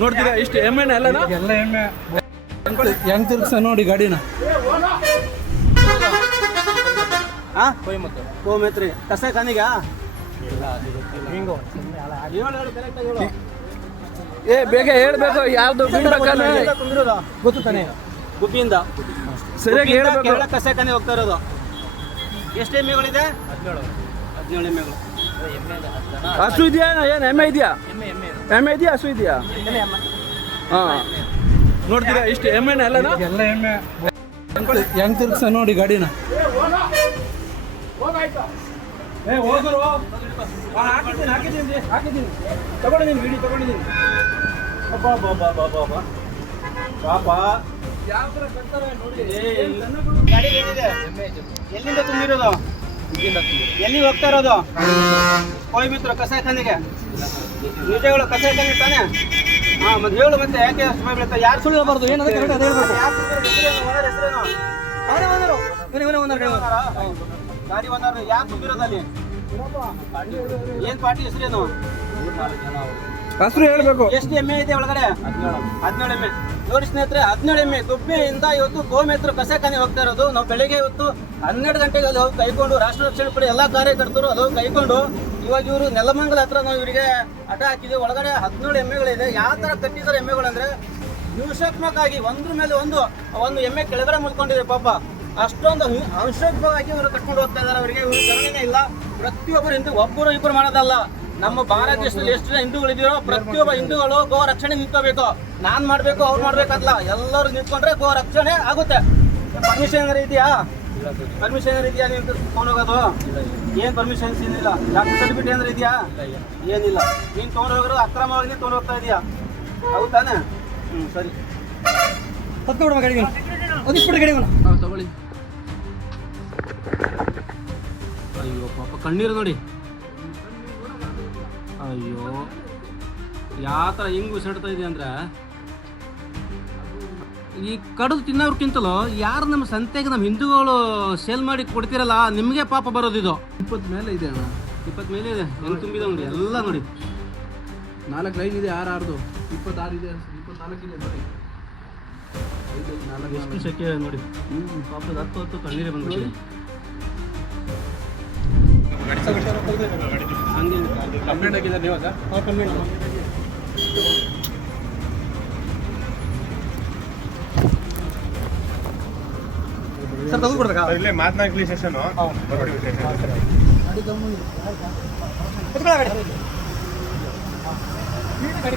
ನೋಡ್ತೀರಾ ಇಷ್ಟು ಎಮ್ಮೆನ ಎಲ್ಲ ಎಮ್ಮೆ ಹೆಂಗ್ ತಿರ್ಗ್ಸ ನೋಡಿ ಗಾಡಿನ. ಕೋಮೆತ್ರಿ ಕಸ ಕನಿಗ ಏ ಬೇಗ ಹೇಳ್ಬೇಕು ಯಾವ್ದು ಗೊತ್ತು ತಾನೆ ಗುಬ್ಬಿಯಿಂದ ಸರಿಯಾಗಿ ಹೇಳ್ಬೇಕು. ಕಸ ಕನಿ ಹೋಗ್ತಾ ಇರೋದು. ಎಷ್ಟು ಎಮ್ಮೆಗಳಿದೆ? 17 ಎಮ್ಮೆಗಳು. ಹಸು ಇದೆಯಾ ಏನು ಎಮ್ಮೆ ಇದೆಯಾ? ಎಮ್ಮೆ ಇದೆಯಾ ಹಸು ಇದೆಯಾ? ಹಾಂ ನೋಡ್ತೀರಾ ಇಷ್ಟು ಎಮ್ಮೆನ ಎಲ್ಲ ಎಮ್ಮೆ ಹೆಂಗ್ ತಿರ್ಗ್ಸ ನೋಡಿ ಗಾಡಿನ. ಹಾಕಿದ್ದೀನಿ ತಗೊಂಡಿದ್ದೀನಿ ವಿಡಿಯೋ ತಗೊಂಡಿದ್ದೀನಿ. ಪಾಪ ಯಾವ ಥರ ಕಟ್ತಾರೆ ನೋಡಿ. ಗಾಡಿ ಏನಿದೆ? ಎಲ್ಲಿಂದ ತುಂಬಿರೋದು? ಎಲ್ಲಿ ಹೋಗ್ತಾ ಇರೋದು? ಕೋಯ್ ಮಿತ್ರ ಕಸಾಯಿಖಾನೆಗೆ ನಿಜಗಳು ಕಸಾಯಿಖಾನೆ ತಾನೆ. ಹಾ ಮತ್ತೆ ಹೇಳು ಮತ್ತೆ ಯಾಕೆ ಸುಮ್ಮನೆ ಬೀಳುತ್ತೆ? ಯಾರು ಸುಳ್ಳು ಹೇಳ್ಬಾರ್ದು. ಏನಂದ್ರೆ ಕರೆಕ್ಟ್ ಅದೇ ಹೇಳ್ಬೇಕು. ಗಾಡಿ ಒಂದಾರು ಯಾರು ತುಂಬಿರೋದಲ್ಲಿ? ಏನ್ ಪಾರ್ಟಿ ಹೆಸರೇನು? ಹಸ್ರು ಹೇಳ್ಬೇಕು. ಎಷ್ಟು ಎಮ್ಮೆ ಇದೆ ಒಳಗಡೆ? 17 ಎಮ್ಮೆ. ನೋಡಿ ಸ್ನೇಹಿತರೆ, 17 ಎಮ್ಮೆ ಗುಬ್ಬಿಯಿಂದ ಇವತ್ತು ಗೋಮೇತ್ರ ಕಸಾಯಿಖಾನೆ ಹೋಗ್ತಾ ಇರೋದು. ನಾವು ಬೆಳಿಗ್ಗೆ ಇವತ್ತು 12 ಗಂಟೆಗೆ ಅಲ್ಲಿ ಹೋಗಿ ಕೈಕೊಂಡು ರಾಷ್ಟ್ರ ರಕ್ಷಣೆ ಪಡೆ ಎಲ್ಲ ಕಾರ್ಯಕರ್ತರು ಅಲ್ಲಿ ಹೋಗಿ ಕೈಕೊಂಡು ಇವಾಗ ಇವರು ನೆಲಮಂಗಲ ಹತ್ರ ನಾವು ಇವರಿಗೆ ಅಡ್ಡ ಹಾಕಿದ್ದೀವಿ. ಒಳಗಡೆ 17 ಎಮ್ಮೆಗಳಿದೆ. ಯಾವ ಥರ ಕಟ್ಟಿದ್ದಾರೆ ಎಮ್ಮೆಗಳಂದ್ರೆ ಹಿಂಸಾತ್ಮಕವಾಗಿ ಒಂದ್ರ ಮೇಲೆ ಒಂದು ಎಮ್ಮೆ ಕೆಳಗಡೆ ಮುಲ್ಕೊಂಡಿದೆ ಪಾಪ. ಅಷ್ಟೊಂದು ಹಿಂಸಾತ್ಮಕವಾಗಿ ಇವರು ಕಟ್ಕೊಂಡು ಹೋಗ್ತಾ ಇದ್ದಾರೆ. ಅವರಿಗೆ ಇವರು ಕರುಣೆನೇ ಇಲ್ಲ. ಪ್ರತಿಯೊಬ್ಬರು ಹಿಂದೂ ಒಬ್ಬರು ಇಬ್ಬರು ಮಾಡೋದಲ್ಲ. ನಮ್ಮ ಭಾರತ ದೇಶದಲ್ಲಿ ಎಷ್ಟು ಜನ ಹಿಂದೂಗಳಿದ್ದೀರೋ ಪ್ರತಿಯೊಬ್ಬ ಹಿಂದೂಗಳು ಗೋ ರಕ್ಷಣೆ ನಿಂತ್ಕೋಬೇಕು. ನಾನ್ ಮಾಡ್ಬೇಕು ಅವ್ರು ಮಾಡ್ಬೇಕಲ್ಲ, ಎಲ್ಲರೂ ನಿಂತ್ಕೊಂಡ್ರೆ ಗೋ ರಕ್ಷಣೆ ಆಗುತ್ತೆ. ಪರ್ಮಿಷನ್ ಏನಾರು ಇದೆಯಾ? ಪರ್ಮಿಷನ್ ಏನಾರು ಇದೆಯಾ? ನೀವು ತೊಗೊಂಡೋಗೋದು ಏನು ಪರ್ಮಿಷನ್ಸ್ ಏನಿಲ್ಲ. ಡಾಕ್ಟರ್ ಸರ್ಟಿಫಿಕೇಟ್ ಏನಾರು ಇದೆಯಾ? ಏನಿಲ್ಲ. ನೀನು ತೊಗೊಂಡೋಗಿರೋ ಅಕ್ರಮವಾಗಿ ತೊಗೊಂಡು ಹೋಗ್ತಾ ಇದೆಯಾ? ಹೌದು ತಾನೆ? ಸರಿ ಹೊತ್ಕೊಬಿಡುವ ಗಾಡಿಗೆ ಒದಿಸ್ಬಿಡಿ ಗಾಡಿಗೆ ತಗೊಳ್ಳಿ. ಅಯ್ಯೋ ಪಾಪ ಕಣ್ಣೀರು ನೋಡಿ. ಅಯ್ಯೋ ಯಾವ ಥರ ಹಿಂಗೆ ಉಸಿಡ್ತಾ ಇದೆ ಅಂದರೆ ಈ ಕಡಿದು ತಿನ್ನೋರ್ಕಿಂತಲೂ ಯಾರು ನಮ್ಮ ಸಂತೆಗೆ ನಮ್ಮ ಹಿಂದೂಗಳು ಸೇಲ್ ಮಾಡಿ ಕೊಡ್ತಿರಲ್ಲ ನಿಮಗೆ ಪಾಪ ಬರೋದು. ಇದು 20 ಮೇಲೆ ಇದೆ ಅಣ್ಣ. 20 ಮೇಲೆ ಇದೆ. ಹೆಂಗೆ ತುಂಬಿದೆ ನೋಡಿ ಎಲ್ಲ ನೋಡಿ. 4 ಲೈನ್ ಇದೆ. 6 26 ಇದೆ. 24 ಇದೆ ನೋಡಿ. ಎಷ್ಟು ಶೆಕೆ ನೋಡಿ. ಪಾಪದ 10 ಕಣ್ಣೀರೇ ಬಂದ್ಬಿಟ್ಟಿದೆ. ಕಂಪ್ಲೇಂಟ್ ಆಗಿದ್ದಾರೆ ನೀವು? ಕಂಪ್ಲೇಂಟ್ ಸರ್ ತೆಗೆದು ಕೊಡ್ಬೇಕಾ? ಇಲ್ಲೇ ಮಾತನಾಡಲಿ ಸೆಷನ್ ಗಾಡಿ